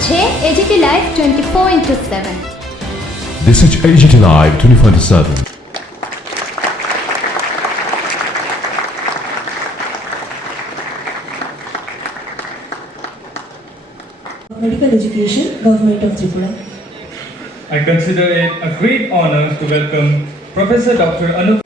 হচ্ছে AGT Live 24/7। This is AGT Live 24/7. Medical Education, Government of Tripura. I consider it a great honor to welcome Professor Dr. Anup.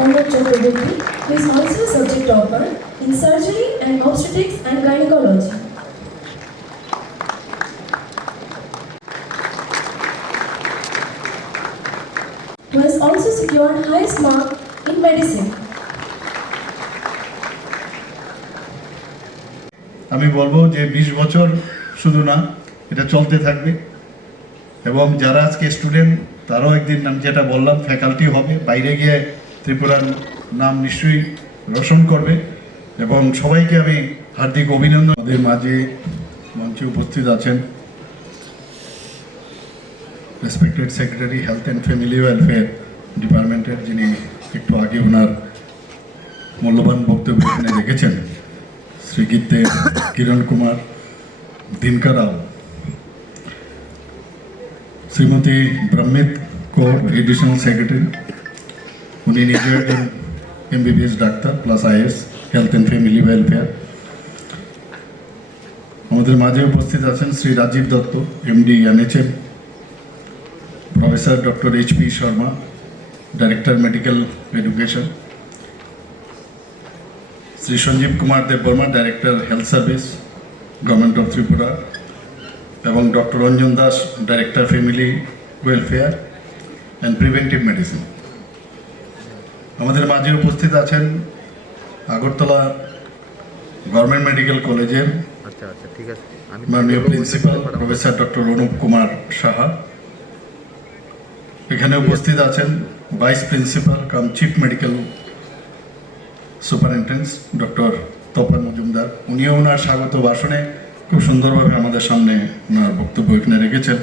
Honored Chakraborty, who is also a subject topper in surgery and obstetrics and gynecology. Who has also secured highest mark in medicine. আমি বলবো যে 20 বছর শুধু না, এটা চলতে থাকবে এবং যারা আজকে স্টুডেন্ট তারাও একদিন আমি যেটা বললাম ফ্যাকাল্টি হবে, বাইরে গিয়ে ত্রিপুরার নাম নিশ্চয়ই রোশন করবে এবং সবাইকে আমি হার্দিক অভিনন্দন। আমাদের মাঝে মঞ্চে উপস্থিত আছেন respected secretary health and family welfare ডিপার্টমেন্টের, যিনি একটু আগে ওনার মূল্যবান বক্তব্য এখানে রেখেছেন, শ্রী গীতে কিরণ কুমার দিনকা রাও, শ্রীমতী ব্রহ্মিত কৌর এডিশনাল সেক্রেটারি, উনি নিজে একজন MBBS doctor plus IS health and family welfare. আমাদের মাঝে উপস্থিত আছেন Shri Rajiv Dutta MD NHM, professor doctor HP Sharma director medical education, Shri Sanjeev Kumar Debbarma director health service government of Tripura এবং doctor Ranjan Das director family welfare and preventive medicine. আমাদের মাঝে উপস্থিত আছেন আগরতলা গভর্নমেন্ট মেডিকেল কলেজের মাননীয় principal professor doctor Anup Kumar Saha. এখানে উপস্থিত আছেন vice principal cum chief medical superintendent doctor Tapan Majumdar. উনিও ওনার স্বাগত ভাষণে খুব সুন্দরভাবে আমাদের সামনে ওনার বক্তব্য এখানে রেখেছেন।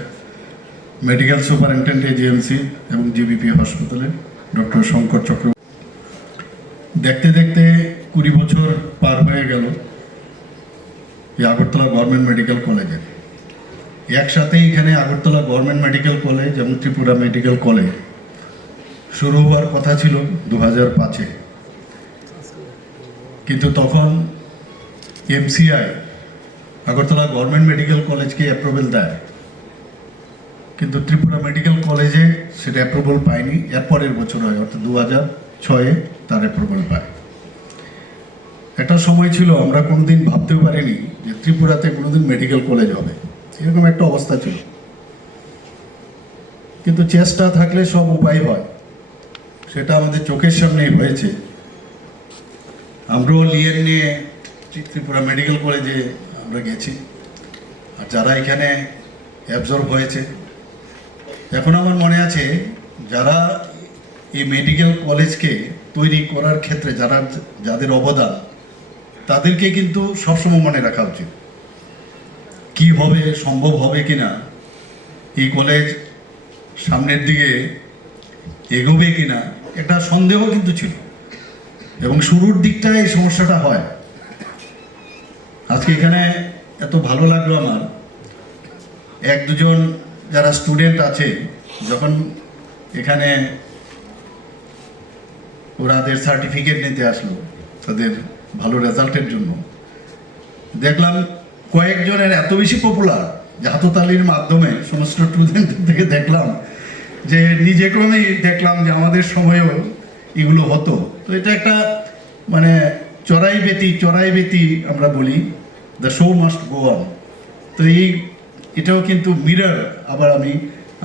মেডিকেল সুপারিনটেন্ডেন্ট AGMC এবং GBP হাসপাতালে ডক্টর শঙ্কর চক্র। দেখতে দেখতে 20 বছর পার হয়ে গেল এই আগরতলা গভর্নমেন্ট মেডিকেল কলেজে। একসাথেই এখানে আগরতলা গভর্নমেন্ট মেডিকেল কলেজ এবং ত্রিপুরা মেডিকেল কলেজ শুরু হওয়ার কথা ছিল 2005-এ, কিন্তু তখন MCI আগরতলা গভর্নমেন্ট মেডিকেল কলেজকে অ্যাপ্রুভেল দেয়, কিন্তু ত্রিপুরা মেডিকেল কলেজে সেটা অ্যাপ্রুভাল পায়নি। এরপরের বছর হয়, অর্থাৎ 2006-এ তার অ্যাপ্রুভাল পায়। একটা সময় ছিল আমরা কোনোদিন ভাবতেও পারিনি যে ত্রিপুরাতে কোনোদিন মেডিকেল কলেজ হবে, এরকম একটা অবস্থা ছিল। কিন্তু চেষ্টা থাকলে সব উপায় হয়, সেটা আমাদের চোখের সামনেই হয়েছে। আমরাও লিয়েন নিয়ে ত্রিপুরা মেডিকেল কলেজে আমরা গেছি, আর যারা এখানে অ্যাবজর্ব হয়েছে, এখন আমার মনে আছে যারা এই মেডিকেল কলেজকে তৈরি করার ক্ষেত্রে যাদের অবদান, তাদেরকে কিন্তু সবসময় মনে রাখা উচিত। কি হবে, সম্ভব হবে কিনা, এই কলেজ সামনের দিকে এগোবে কিনা একটা সন্দেহ কিন্তু ছিল, এবং শুরুর দিকটায় এই সমস্যাটা হয়। আজকে এখানে এত ভালো লাগলো আমার, 1-2 যারা স্টুডেন্ট আছে, যখন এখানে ওরাদের সার্টিফিকেট নিতে আসলো তাদের ভালো রেজাল্টের জন্য, দেখলাম কয়েকজনের এত বেশি পপুলার যে হাততালির মাধ্যমে সমস্ত স্টুডেন্ট থেকে দেখলাম যে নিজেকেও আমি দেখলাম যে আমাদের সময়েও এগুলো হতো। তো এটা একটা মানে চড়াই বেতি আমরা বলি, the show must go on. তো এটাও কিন্তু মিরর আবার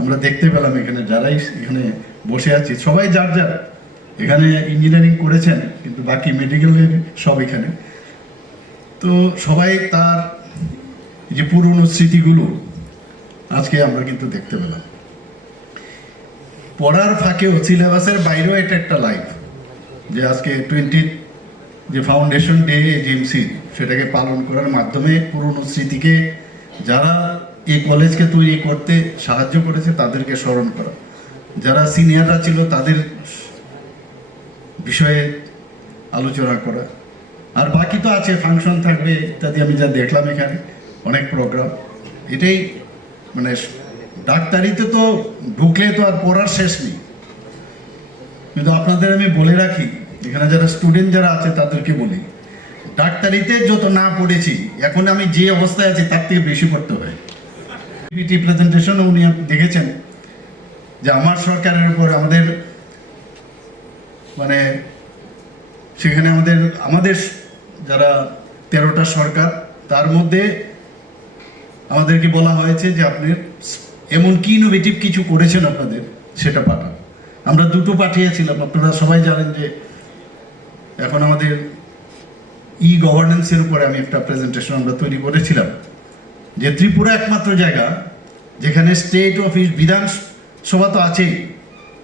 আমরা দেখতে পেলাম এখানে যারাই এখানে বসে আছি, সবাই যার এখানে ইঞ্জিনিয়ারিং করেছেন, কিন্তু বাকি মেডিকেলের সব এখানে। তো সবাই তার যে পুরনো স্মৃতিগুলো আজকে আমরা কিন্তু দেখতে পেলাম। পড়ার ফাঁকেও সিলেবাসের বাইরেও এটা একটা লাইফ, যে আজকে 20 যে ফাউন্ডেশন ডে AGMC সেটাকে পালন করার মাধ্যমে পুরনো স্মৃতিকে, যারা এই কলেজকে তৈরি করতে সাহায্য করেছে তাদেরকে স্মরণ করা, যারা সিনিয়ররা ছিল তাদের বিষয়ে আলোচনা করা। আর বাকি তো আছে, ফাংশন থাকবে ইত্যাদি, আমি যা দেখলাম এখানে অনেক প্রোগ্রাম। এটাই মানে ডাক্তারিতে তো ঢুকলে তো আর পড়ার শেষ নেই। কিন্তু আপনাদের আমি বলে রাখি, এখানে যারা স্টুডেন্ট যারা আছে তাদেরকে বলি, ডাক্তারিতে যত না পড়েছি, এখন আমি যে অবস্থায় আছি তার থেকে বেশি পড়তে হয়। পিটি প্রেজেন্টেশন উনি দেখেছেন যে আমার সরকারের উপর আমাদের মানে সেখানে আমাদের যারা 13টা সরকার, তার মধ্যে আমাদেরকে বলা হয়েছে যে আপনি এমন কি ইনোভেটিভ কিছু করেছেন আপনাদের সেটা পাঠান। আমরা 2টো পাঠিয়েছিলাম। আপনারা সবাই জানেন যে এখন আমাদের গভর্নেন্সের উপরে আমি একটা প্রেজেন্টেশন আমরা তৈরি করেছিলাম, যে ত্রিপুরা একমাত্র জায়গা যেখানে স্টেট অফিস, বিধানসভা তো আছেই,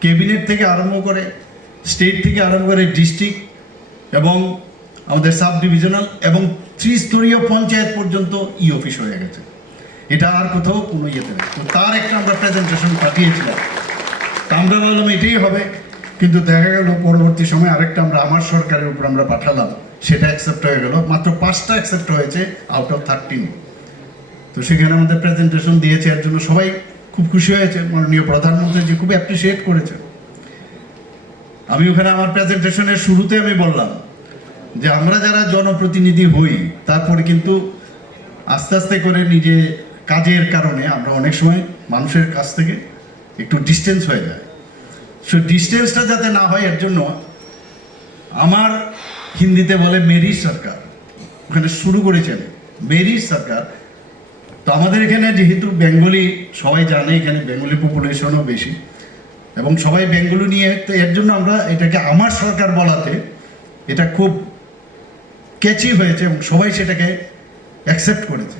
ক্যাবিনেট থেকে আরম্ভ করে, স্টেট থেকে আরম্ভ করে ডিস্ট্রিক্ট এবং আমাদের সাব ডিভিশনাল এবং ত্রিস্তরীয় পঞ্চায়েত পর্যন্ত অফিস হয়ে গেছে। এটা আর কোথাও কোনো ইয়েতে নেই। তো তার একটা আমরা প্রেজেন্টেশন পাঠিয়েছিলাম। তা আমরা বললাম এটাই হবে, কিন্তু দেখা গেল পরবর্তী সময় আরেকটা আমার সরকারের উপর আমরা পাঠালাম, সেটা অ্যাকসেপ্ট হয়ে গেল। মাত্র 5টা অ্যাকসেপ্ট হয়েছে আউট অফ 13। তো সেখানে আমাদের প্রেজেন্টেশন দিয়েছে, এর জন্য সবাই খুব খুশি হয়েছে। মাননীয় প্রধানমন্ত্রী যে খুব অ্যাপ্রিসিয়েট করেছে। আমি ওখানে আমার প্রেজেন্টেশনের শুরুতে আমি বললাম যে আমরা যারা জনপ্রতিনিধি হই, তারপরে কিন্তু আস্তে আস্তে করে নিজে কাজের কারণে আমরা অনেক সময় মানুষের কাছ থেকে একটু ডিস্টেন্স হয়ে যায়। সো ডিস্টেন্সটা যাতে না হয় এর জন্য আমার হিন্দিতে বলে মেরি সরকার, ওখানে শুরু করেছেন মেরি সরকার। তো আমাদের এখানে যেহেতু বেঙ্গলি সবাই জানে, এখানে বেঙ্গলি পপুলেশনও বেশি এবং সবাই বেঙ্গলি নিয়ে, তো এর জন্য আমরা এটাকে আমার সরকার বলাতে এটা খুব ক্যাচি হয়েছে এবং সবাই সেটাকে অ্যাকসেপ্ট করেছে।